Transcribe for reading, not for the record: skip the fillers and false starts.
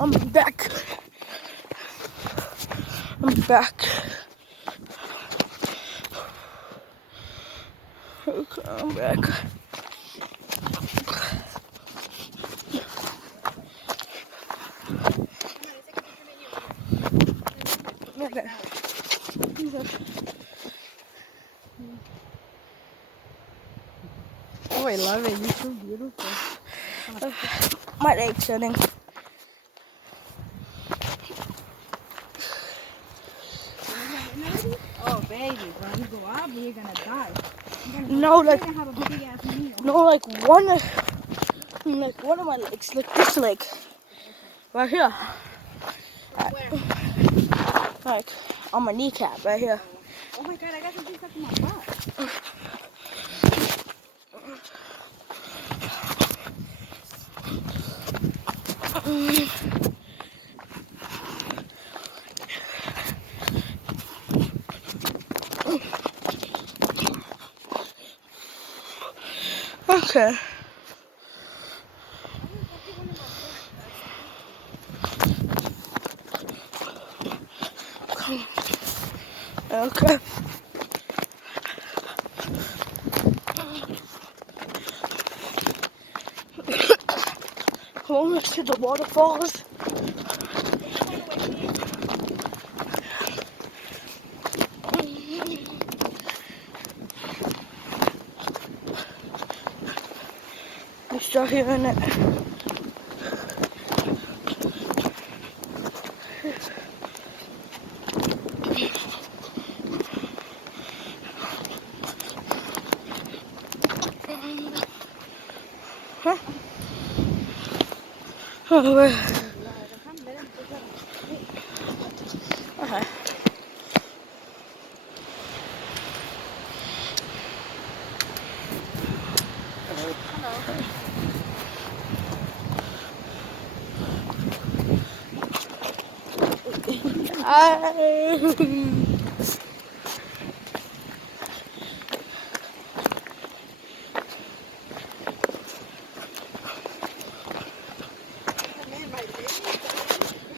I'm back. I'm back. Okay, I'm back. Okay. Oh, I love it. You're so beautiful. My leg's setting. Oh, baby, when you go up, you're gonna die. No, like, You're gonna have a big ass meal. no, like one of my legs, like this leg, right here, like on my kneecap, right here. Oh my god, I got something stuck in my butt. Okay. Okay. Almost to the waterfalls. We start hearing it. Huh? Oh, wait. Okay. Hello.